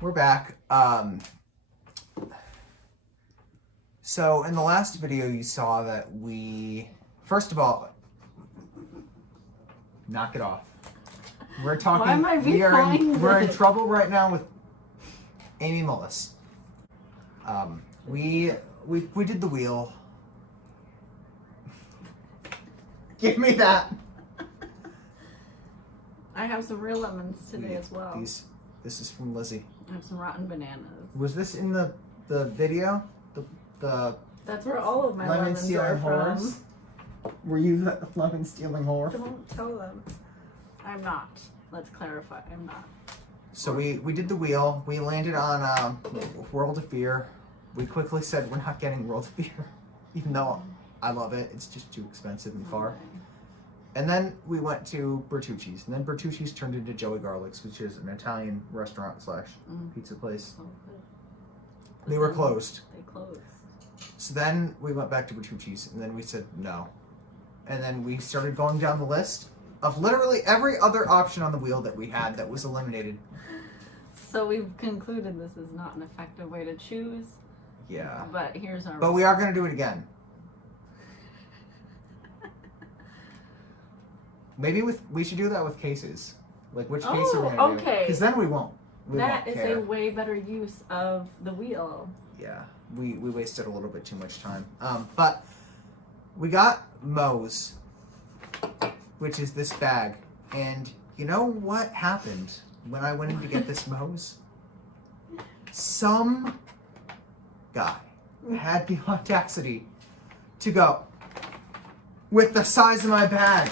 We're back. So in the last video you saw that we, first of all, knock it off. We're talking, Why am I we're in trouble right now with Amy Mullis. We did the wheel. Give me that. I have some real lemons today as well. This is from Lizzie. I have some rotten bananas. Was this in the video? The That's where all of my lemon lemons stealing are from. whores? Were you the lemon stealing whore? Don't tell them. I'm not. Let's clarify. I'm not. So we did the wheel. We landed on World of Fear. We quickly said we're not getting World of Fear, even though I love it. It's just too expensive and far. Okay. And then we went to Bertucci's, and then Bertucci's turned into Joey Garlic's, which is an Italian restaurant / pizza place. Oh, good. They were closed. They closed. So then we went back to Bertucci's, and then we said no. And then we started going down the list of literally every other option on the wheel that we had that was eliminated. So we've concluded this is not an effective way to choose. Yeah. But here's our... But we are going to do it again. Maybe we should do that with cases. Like, which case are we going to do? Okay. Because then we won't That is care. a way better use of the wheel. Yeah, we wasted a little bit too much time. But we got Moe's, which is this bag. And you know what happened when I went in to get this Moe's? Some guy had the audacity to go with the size of my bag.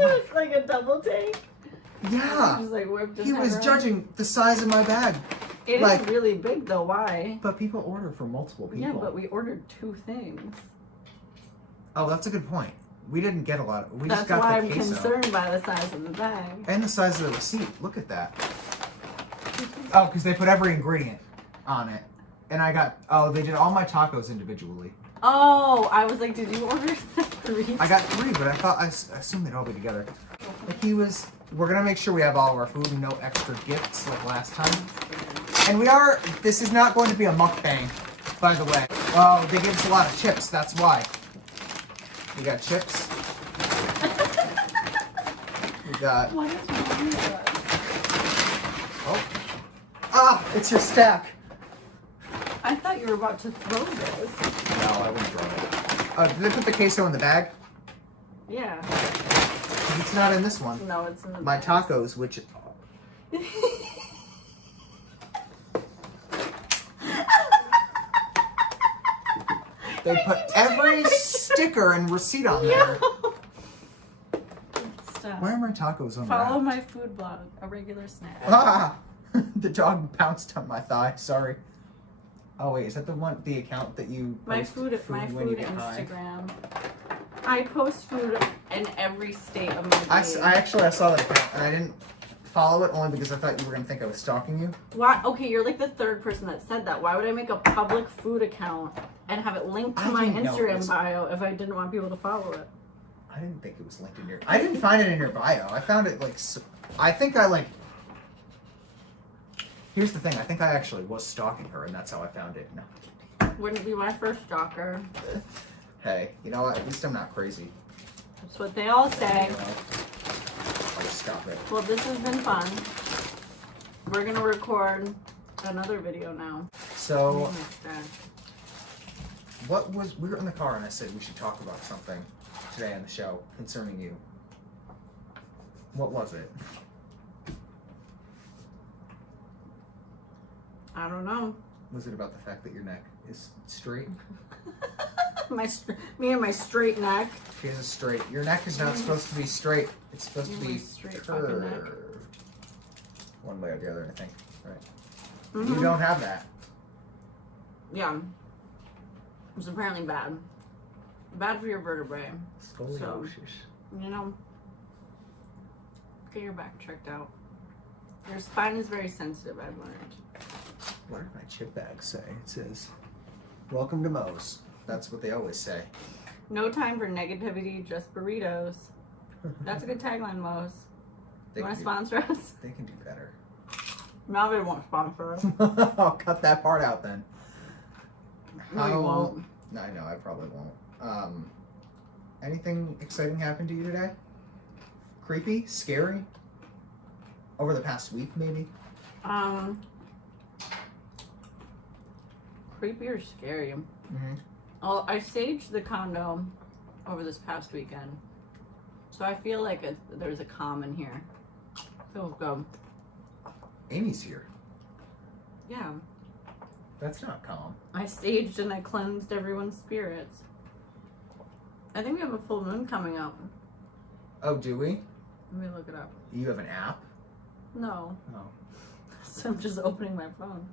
It's like a double take. Yeah. Just like whipped his He head was around. judging the size of my bag. It like- is really big though. Why? But people order for multiple people. Yeah, but we ordered 2 things. Oh, that's a good point. We didn't get a lot. We That's just got why the I'm queso. concerned by the size of the bag. And the size of the receipt. Look at that. Oh, because they put every ingredient on it. And I got, they did all my tacos individually. Oh, I was like, did you order 3? I got 3, but I assumed they'd all be together. Like we're going to make sure we have all of our food and no extra gifts like last time. And this is not going to be a mukbang, by the way. Oh, they give us a lot of chips, that's why. We got chips. We got... What is wrong with us? Oh. Ah, it's your stack. I thought you were about to throw this. No, I wouldn't throw it. Did they put the queso in the bag? Yeah. It's not in this one. No, it's in the My bag. tacos, which... They put every sticker and receipt on there. Stop. Why are my tacos on Follow my food blog, a regular snack. Ah! The dog bounced on my thigh. Sorry. Oh wait, is that the account that you My post food when you get high? Instagram. I post food in every state of my day. I saw that account and I didn't follow it only because I thought you were gonna think I was stalking you. Why? Okay, you're like the 3rd person that said that. Why would I make a public food account and have it linked to I my didn't know Instagram this. bio if I didn't want people to follow it? I didn't think it was linked in your. I didn't find it in your bio. I found it I think I like. Here's the thing. I think I actually was stalking her, and that's how I found it. No. Wouldn't be my first stalker. Hey, you know what? At least I'm not crazy. That's what they all say. I'll just stop it. Well, this has been fun. We're gonna record another video now. So, we were in the car and I said we should talk about something today on the show concerning you. What was it? I don't know. Was it about the fact that your neck is straight? Me and my straight neck. She has a straight. Your neck is not supposed to be straight. It's supposed to My be straight fucking neck. curved. One way or the other, I think. Right. Mhm. You don't have that. Yeah. It's apparently bad. Bad for your vertebrae. Scoliosis. You know, get your back checked out. Your spine is very sensitive, I've learned. What did my chip bag say? It says, "Welcome to Moe's." That's what they always say. No time for negativity, just burritos. That's a good tagline, Moe's. They You want can to do- sponsor us? They can do better. Now they won't sponsor us. I'll cut that part out then. No, you won't. No, I know, I probably won't. Anything exciting happened to you today? Creepy? Scary? Over the past week, maybe? Creepy or scary? Mm-hmm. Well, I staged the condo over this past weekend, so I feel like there's a calm in here. So go. Amy's here. Yeah. That's not calm. I staged and I cleansed everyone's spirits. I think we have a full moon coming up. Oh, do we? Let me look it up. You have an app? No. Oh. So I'm just opening my phone.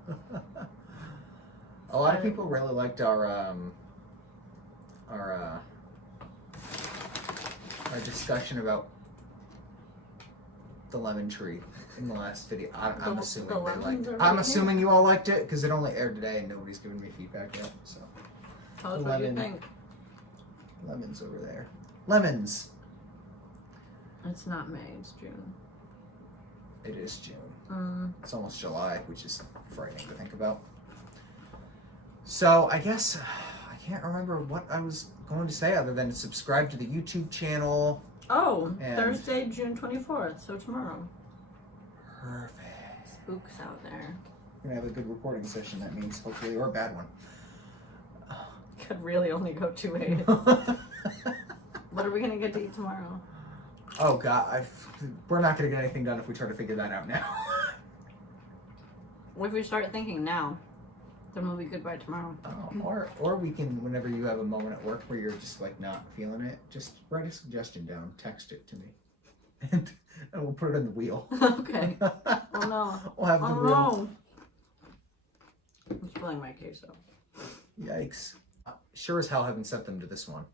A lot of people really liked our discussion about the lemon tree in the last video. I'm assuming they liked it. I'm assuming you all liked it because it only aired today and nobody's given me feedback yet. So tell us what you think. Lemons over there. Lemons. It's not May. It's June. It is June. It's almost July, which is frightening to think about. So I guess I can't remember what I was going to say other than subscribe to the YouTube channel. Oh, Thursday, June 24th, so tomorrow. Perfect. Spooks out there. We're gonna have a good recording session, that means, hopefully, or a bad one. Could really only go 2 ways. What are we gonna get to eat tomorrow? Oh God, we're not gonna get anything done if we try to figure that out now. If we start thinking now, then we'll be good by tomorrow. Or we can, whenever you have a moment at work where you're just like not feeling it, just write a suggestion down, text it to me, and we'll put it in the wheel. Okay. Oh no. We'll have the wheel. No. I'm spilling my queso. Yikes. Sure as hell haven't sent them to this one.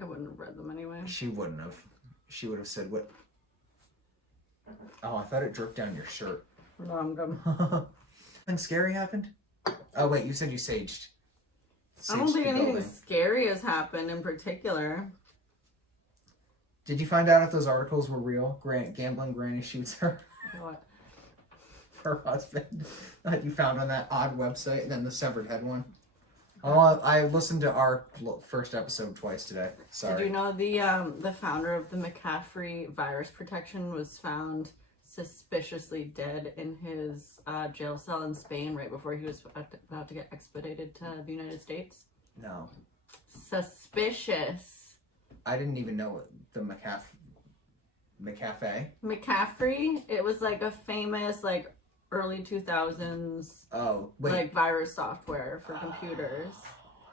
I wouldn't have read them anyway. She wouldn't have. She would have said, what? Oh, I thought it dripped down your shirt. No, I'm good. Something scary happened? Oh, wait, you said you saged. I don't think the anything building. scary has happened in particular. Did you find out if those articles were real? Gambling granny shoots her husband that you found on that odd website, and then the severed head one. Oh, I listened to our first episode twice today. Sorry. Did you know the founder of the McCaffrey virus protection was found suspiciously dead in his jail cell in Spain right before he was about to get expedited to the United States? No. Suspicious. I didn't even know the McCafe. McCaffrey? It was like a famous like early 2000s like virus software for computers.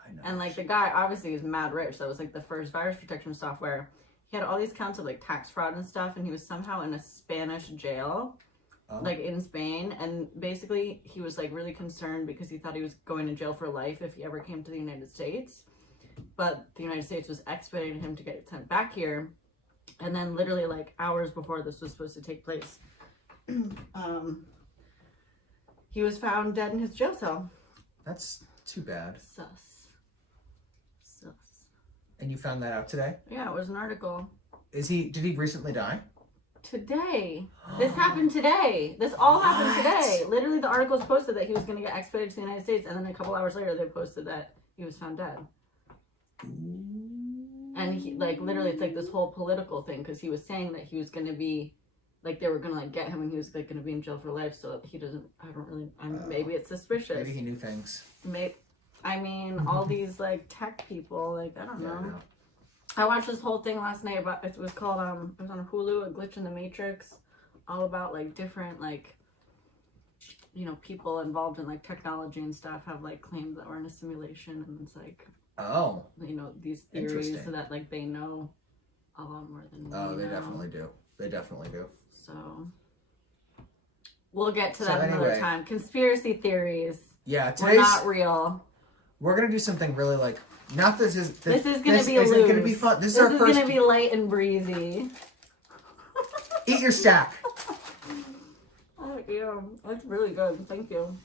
I know. And like the guy obviously is mad rich. That was like the first virus protection software. He had all these counts of like tax fraud and stuff, and he was somehow in a Spanish jail, like in Spain. And basically he was like really concerned because he thought he was going to jail for life if he ever came to the United States. But the United States was expediting him to get sent back here. And then literally like hours before this was supposed to take place, he was found dead in his jail cell. That's too bad. Sus. And you found that out today? Yeah, it was an article. Did he recently die? Today. This happened today. This all happened today. Literally the article was posted that he was going to get expedited to the United States, and then a couple hours later they posted that he was found dead. And he, like, literally it's like this whole political thing, because he was saying that he was going to be, like, they were going to like get him and he was like going to be in jail for life, so he doesn't, maybe it's suspicious. Maybe he knew things. All these like tech people, like, I don't know. I watched this whole thing last night about, it was called, it was on Hulu, A Glitch in the Matrix, all about like different like, you know, people involved in like technology and stuff have like claimed that we're in a simulation, and it's like, you know, these theories that like they know a lot more than we know. Definitely do. They definitely do. So we'll get to that another time. Conspiracy theories. Yeah, we're not real. We're gonna do something really like, not this is gonna be loose. Gonna be fun. This is gonna be light and breezy. Eat your stack. Oh yeah, that's really good. Thank you.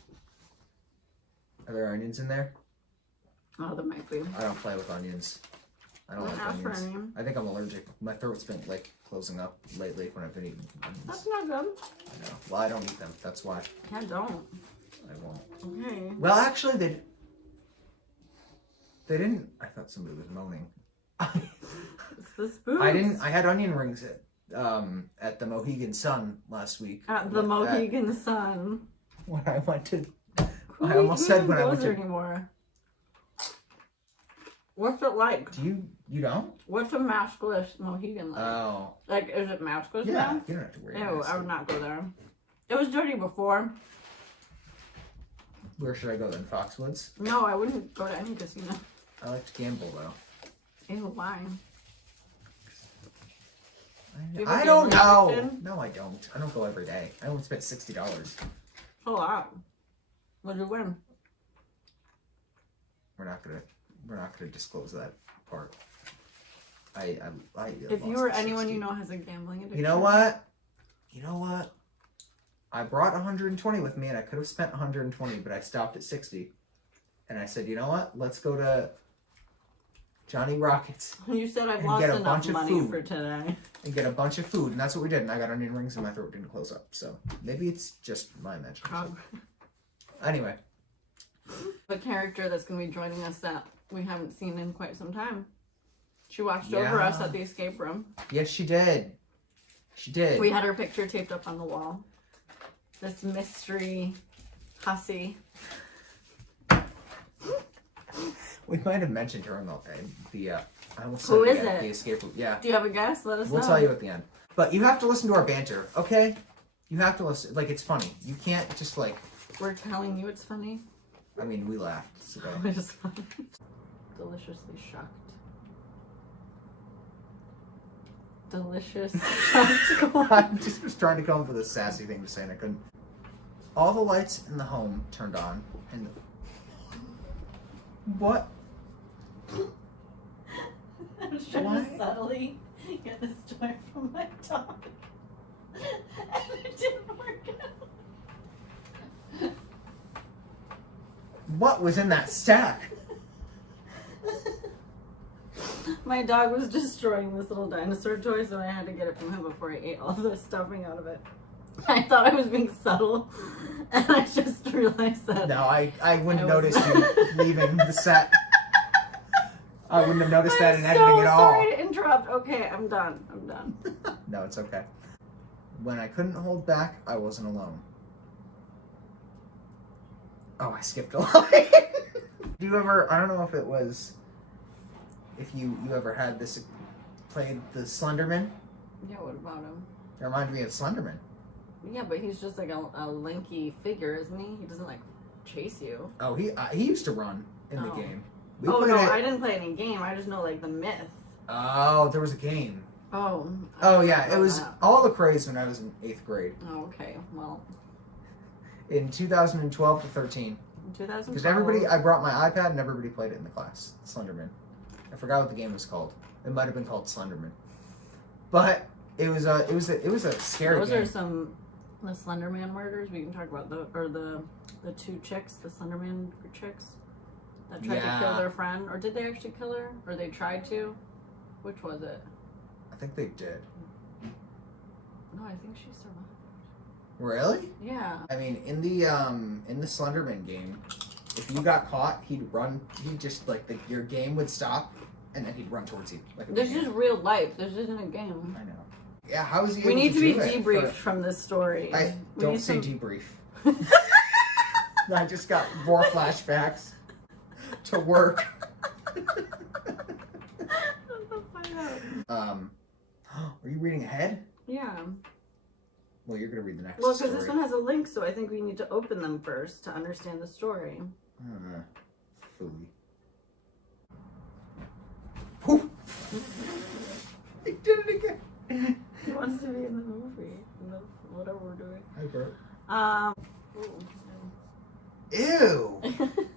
Are there onions in there? Oh, there might be. I don't play with onions. I don't like ask for onions. any. I think I'm allergic. My throat's been like closing up lately when I've been eating onions. That's not good. I know. Well, I don't eat them. That's why. Yeah, don't. I won't. Okay. Well, actually, they didn't. I thought somebody was moaning. It's the spoons. I didn't. I had onion rings at the Mohegan Sun last week. At the Mohegan Sun. When I went to. Who I almost said when I goes went there to. anymore? What's it like? Do you don't? What's a maskless Mohegan like? Oh. Like, is it maskless Yeah. now? You don't have to worry. Ew, I would not go there. It was dirty before. Where should I go then? Foxwoods? No, I wouldn't go to any casino. I like to gamble though. Ew, why? Do you I have a don't gambling know. addiction? No, I don't. I don't go every day. I only spent $60. A lot. What did you win? We're not gonna disclose that part. I If you lost or the anyone 60. you know has a gambling addiction. You know what? I brought 120 with me, and I could have spent 120, but I stopped at 60. And I said, you know what? Let's go to Johnny Rockets You said I've and lost get a enough bunch of money food. for today. and get a bunch of food, and that's what we did. And I got onion rings, and my throat didn't close up. So maybe it's just my imagination. Anyway, The character that's going to be joining us that we haven't seen in quite some time. She watched Yeah. over us at the escape room. yes, she did. She did. We had her picture taped up on the wall. This mystery hussy. We might have mentioned her in the I almost said Who it is again, it? The escape room. Yeah. Do you have a guess? Let us know. We'll tell you at the end. But you have to listen to our banter, okay? You have to listen. Like, it's funny. You can't just, like... We're telling you it's funny. I mean, we laughed. So. It's funny. Deliciously shocked. Delicious shocked. I just was trying to come up with a sassy thing to say, and I couldn't. All the lights in the home turned on, and... What? I was trying Why? to subtly get this toy from my dog. And it didn't work out. What was in that stack? My dog was destroying this little dinosaur toy, so I had to get it from him before he ate all the stuffing out of it. I thought I was being subtle, and I just realized that. No, I wouldn't I notice was- you leaving the set. I wouldn't have noticed that in I'm editing so at all. sorry to interrupt. Okay, I'm done. I'm done. No, it's okay. When I couldn't hold back, I wasn't alone. Oh, I skipped a line. Do you ever, I don't know if it was, if you ever had this, played the Slenderman? Yeah, what about him? It reminded me of Slenderman. Yeah, but he's just like a lanky figure, isn't he? He doesn't like chase you. Oh, he used to run in the Oh. game. We Oh played no, it. I didn't play any game. I just know like the myth. Oh, there was a game. Oh. Oh yeah, it was that. all the craze when I was in 8th grade. Oh, okay. Well, In 2012 to 13. in 2012. Because everybody, I brought my iPad and everybody played it in the class. Slenderman. I forgot what the game was called. It might have been called Slenderman. But it was a scary Those game. are some the Slenderman murders. We can talk about the two chicks, the Slenderman chicks that tried to kill their friend, or did they actually kill her, or they tried to? Which was it? I think they did. No, I think she survived. Really? Yeah. I mean, in the Slenderman game, if you got caught, he'd run. He'd just your game would stop, and then he'd run towards you. Like a This maniac. is real life. This isn't a game. I know. Yeah, how is he? We able need to be do it debriefed for- from this story. We Don't need say some- debrief. I just got more flashbacks to work. Are you reading ahead? Yeah. Well, you're gonna read the next Well, story. because this one has a link, so I think we need to open them first to understand the story. Fooey. Whew. I did it again. He wants to be in the movie, in the, whatever we're doing. Hi, Bert. Ooh. Ew.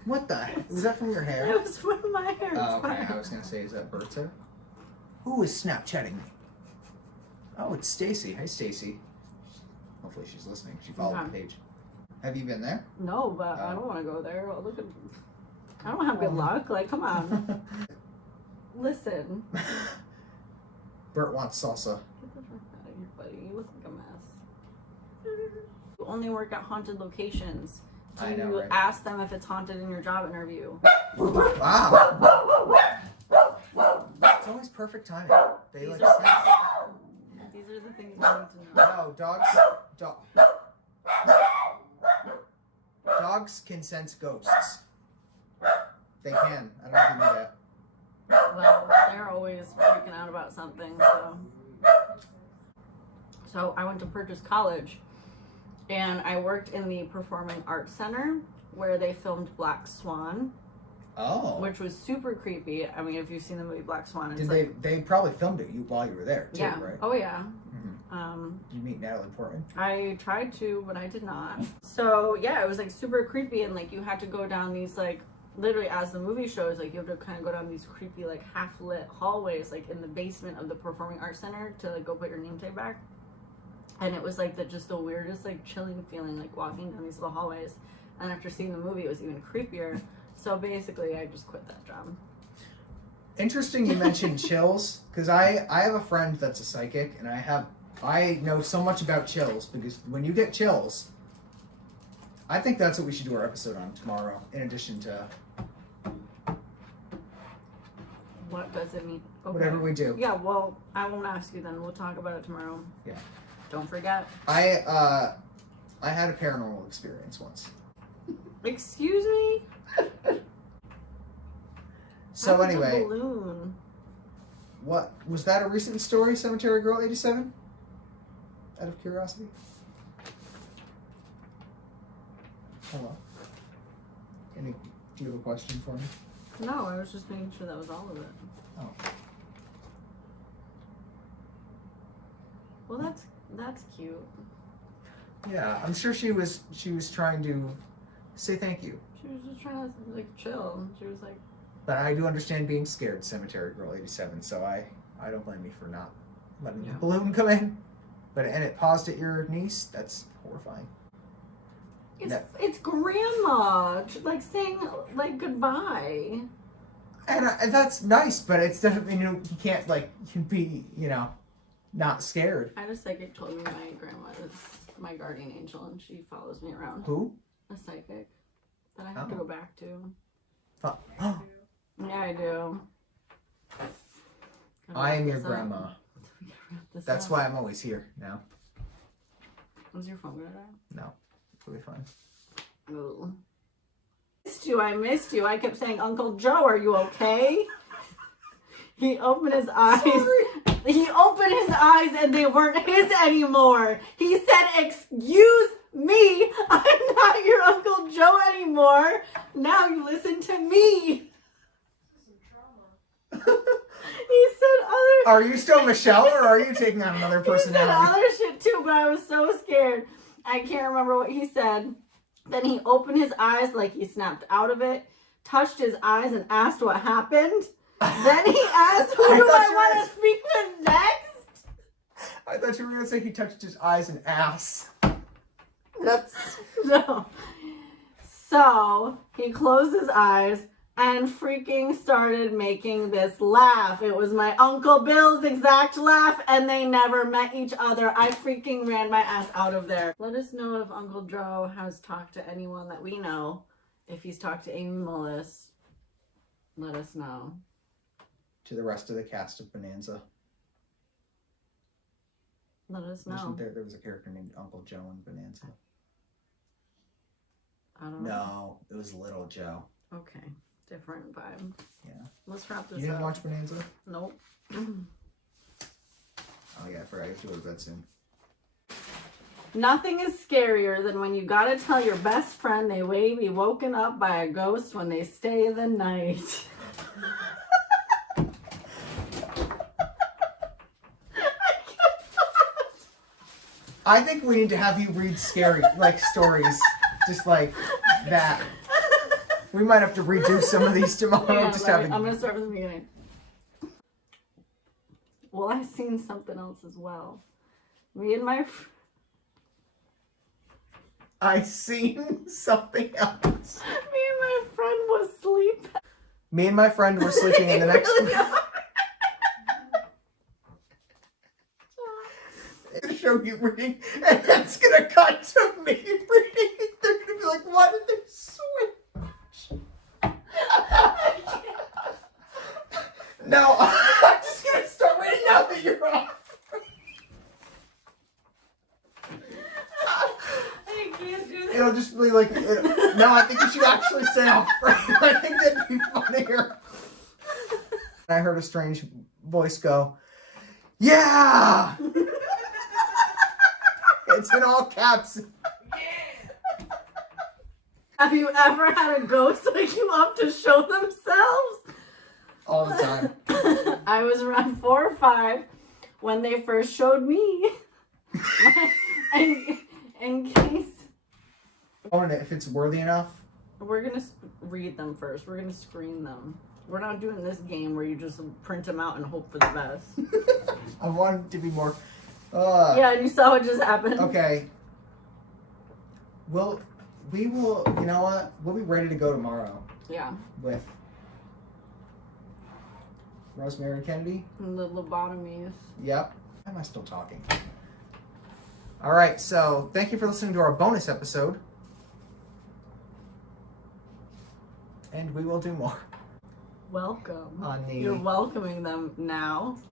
What the heck? Was that from your hair? It was from my hair. Oh, It's okay. fine. I was gonna say, is that Bert's hair? Who is Snapchatting me? Oh, it's Stacy. Hi, Stacy. Hopefully she's listening. She followed the page. Have you been there? No, but I don't want to go there. Oh, look at. I don't have good luck. Like, come on. Listen. Bert wants salsa. Get the fuck out of here, buddy. You look like a mess. You only work at haunted locations. Do I know, you right? ask them if it's haunted in your job interview? Wow. It's always perfect timing. They These like are sense. These are the things you need to know. No, dogs can sense ghosts. They can. I don't know if you knew that. Well, they're always freaking out about something, so I went to Purchase College, and I worked in the Performing Arts Center where they filmed Black Swan. Oh. Which was super creepy. I mean, if you've seen the movie Black Swan, it's they probably filmed it while you were there too, yeah. right? Oh yeah. Mm-hmm. Did you meet Natalie Portman? I tried to, but I did not. So yeah, it was like super creepy, and like you had to go down these like literally as the movie shows, like you have to kind of go down these creepy like half lit hallways like in the basement of the Performing Arts Center to like go put your name tag back. And it was like the weirdest like chilling feeling like walking down these little hallways. And after seeing the movie, it was even creepier. So basically, I just quit that job. Interesting you mentioned chills, because I have a friend that's a psychic, and I know so much about chills, because when you get chills, I think that's what we should do our episode on tomorrow, in addition to What does it mean? Okay. whatever we do. Yeah, well, I won't ask you then. We'll talk about it tomorrow. Yeah. Don't forget. I had a paranormal experience once. Excuse me? So That was anyway, a balloon. what was that a recent story, Cemetery Girl 87? Out of curiosity. Hello. Do you have a question for me? No, I was just making sure that was all of it. Oh. Well, that's cute. Yeah, I'm sure she was trying to say thank you. She was just trying to like chill. She was like, But I do understand being scared, Cemetery Girl 87, so I don't blame you for not letting the balloon come in. And it paused at your niece? That's horrifying. it's grandma, like saying like goodbye. And that's nice, but it's definitely, you can't be, not scared. I had a psychic told me my grandma is my guardian angel and she follows me around. Who? A psychic that I have to go back to. Oh. Yeah, I do. I am your grandma. That's why I'm always here now. Was your phone gonna die? No, it'll be fine. Ooh. I missed you. I kept saying, Uncle Joe, are you okay? He opened his eyes. Sorry. He opened his eyes and they weren't his anymore. He said, excuse me, I'm not your Uncle Joe anymore. Now you listen to me. He said other. Are you still Michelle, or are you taking on another personality? He said other shit too, but I was so scared. I can't remember what he said. Then he opened his eyes like he snapped out of it, touched his eyes and asked what happened. Then he asked, who do I want to speak with next? I thought you were going to say he touched his eyes and ass. No. So he closed his eyes and freaking started making this laugh. It was my Uncle Bill's exact laugh, and they never met each other. I freaking ran my ass out of there. Let us know if Uncle Joe has talked to anyone that we know. If he's talked to Amy Mullis, let us know. To the rest of the cast of Bonanza. Let us know. Wasn't there was a character named Uncle Joe in Bonanza? I don't know. No, it was Little Joe. Okay. Different vibe. Yeah. Let's wrap this up. You didn't watch Bonanza? Nope. Oh yeah, I forgot. You have to go to bed soon. Nothing is scarier than when you gotta tell your best friend they may be woken up by a ghost when they stay the night. I think we need to have you read scary stories just like that. We might have to redo some of these tomorrow. Yeah, I'm gonna start from the beginning. Well, I seen something else as well. I seen something else. Me and my friend was sleeping. Me and my friend were sleeping in the next room. show you reading, and it's gonna cut to me reading. They're gonna be like, why did they switch? No, I'm just gonna start reading now that you're off. I can't do this. It'll just be like, no, I think you should actually stay off frame. I think that'd be funnier. I heard a strange voice go, yeah! It's in all caps. Have you ever had a ghost wake you up to show themselves? All the time. I was around 4 or 5 when they first showed me. In case... If it's worthy enough. We're gonna read them first. We're gonna screen them. We're not doing this game where you just print them out and hope for the best. I wanted to be more... Yeah, and you saw what just happened. Okay. We will, you know what? We'll be ready to go tomorrow. Yeah. With Rosemary and Kennedy. And the lobotomies. Yep. Why am I still talking? All right, so thank you for listening to our bonus episode. And we will do more. Welcome. On the... You're welcoming them now.